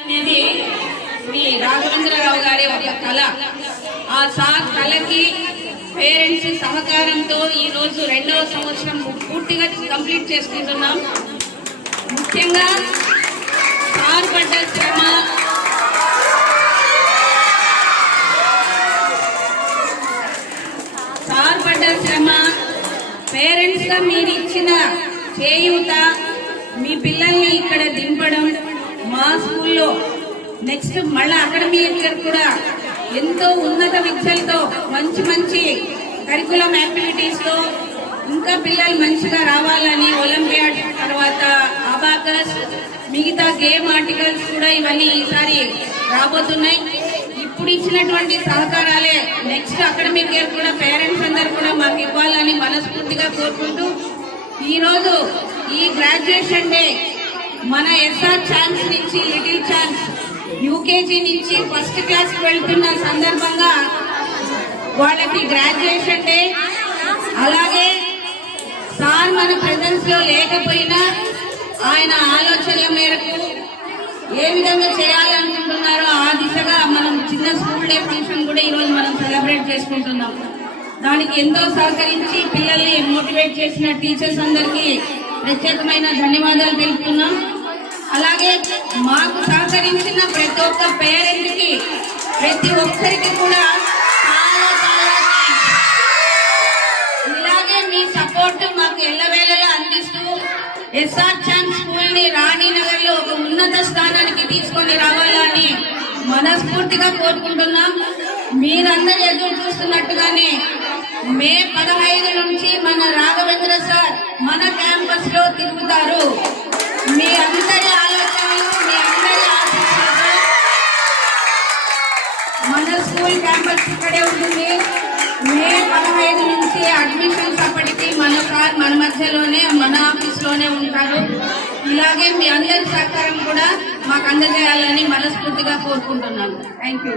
అనేది మీ రాఘవేంద్రరావు గారి ఒక కళ. ఆ కళకి పేరెంట్స్ సహకారంతో ఈ రోజు 2వ సంవత్సరం పూర్తిగా కంప్లీట్ చేసుకుంటున్నాం. ముఖ్యంగా సార్ పడ్డ శ్రమ పేరెంట్స్ గా మీరు ఇచ్చిన చేయూత, మీ పిల్లల్ని ఇక్కడ దింపడం, మా స్కూల్లో నెక్స్ట్ మళ్ళా అకాడమిక్ ఇయర్ కూడా ఎంతో ఉన్నత విద్యలతో మంచి మంచి కరికులం యాక్టివిటీస్ తో ఇంకా పిల్లలు మంచిగా రావాలని ఒలింపియాడ్ తర్వాత అబాకస్ మిగతా గేమ్ ఆర్టికల్స్ కూడా ఇవన్నీ ఈసారి రాబోతున్నాయి. ఇప్పుడు ఇచ్చినటువంటి సహకారాలే నెక్స్ట్ అకాడమిక్ ఇయర్ కూడా పేరెంట్స్ అందరూ కూడా మాకు ఇవ్వాలని మనస్ఫూర్తిగా కోరుకుంటూ ఈ రోజు ఈ గ్రాడ్యుయేషన్ డే మన ఎస్ఆర్ ఛాన్స్ నుంచి లిటిల్ ఛాన్స్ యూకేజీ నుంచి ఫస్ట్ క్లాస్ వెళ్తున్న సందర్భంగా వాళ్ళకి గ్రాడ్యుయేషన్ డే, అలాగే సార్ మన ప్రెజెన్స్ లో లేకపోయినా ఆయన ఆలోచనల మేరకు ఏ విధంగా చేయాలనుకుంటున్నారో ఆ దిశగా మనం చిన్న స్కూల్ డే ఫంక్షన్ కూడా ఈరోజు మనం సెలబ్రేట్ చేసుకుంటున్నాం. దానికి ఎంతో సహకరించి పిల్లల్ని మోటివేట్ చేసిన టీచర్స్ అందరికీ ప్రత్యేకమైన ధన్యవాదాలు తెలుపుతున్నాం. అలాగే మాకు సహకరించిన ప్రతి ఒక్క పేరెంట్ కి, ప్రతి ఒక్కరికి కూడా చాలా చాలా ఇలాగే మీ సపోర్ట్ మాకు ఎల్లవేళలా అందిస్తూ ఎస్ఆర్ ఛాన్స్ స్కూల్ ని రాణినగర్ లో ఒక ఉన్నత స్థానానికి తీసుకొని రావాలని మనస్ఫూర్తిగా కోరుకుంటున్నాం. మీరందరూ ఎదురు చూస్తున్నట్టుగానే మే 15 నుంచి మన రాఘవేంద్ర సార్ మన క్యాంపస్ లో తిరుగుతారు. మీ అందరి ఆలోచనలు, మీ అందరి ఆశీస్సులతో మన స్కూల్ క్యాంపస్ ఇక్కడే ఉంటుంది. మే 15 నుంచి అడ్మిషన్స్ అప్పటికి మన సార్ మన మధ్యలోనే మన ఆఫీస్ లోనే ఉంటారు. ఇలాగే మీ అందరి సహకారం కూడా మాకు అందజేయాలని మనస్ఫూర్తిగా కోరుకుంటున్నాను. Thank you.